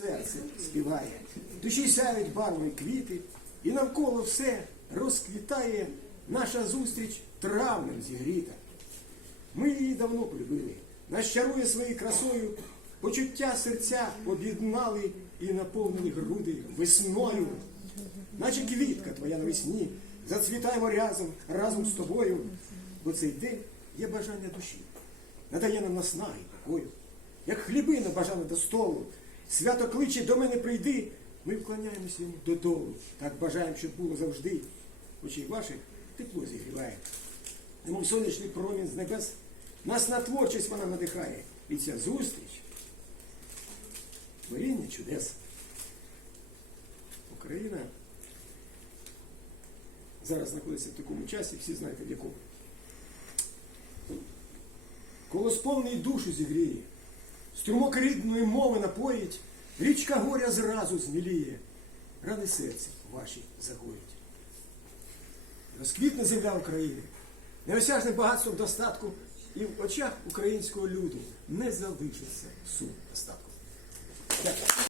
Серце співає, душі сяють барви квіти, і навколо все розквітає наша зустріч травнем зігріта. Ми її давно полюбили, нас чарує своєю красою, почуття серця об'єднали і наповнені груди весною. Наче квітка твоя навесні, зацвітаємо разом, разом з тобою, бо цей день є бажання душі, надає нам наснаги покою. Як хлібина бажана до столу, свято кличе до мене прийди, ми вклоняємося йому додолу. Так бажаємо, щоб було завжди. Очі ваших тепло зігріває. Немов сонячний промінь з небес, нас на творчість вона надихає. І ця зустріч творіння чудес. Україна зараз знаходиться в такому часі, всі знаєте в якому. Коли сповнить душу зігріє, струмок рідної мови напоїть, річка горя зразу зміліє, рани серця ваші загоїть. Розквітне земля України, неосяжним багатством достатку, і в очах українського люду не залишиться сум достатку. Дякую.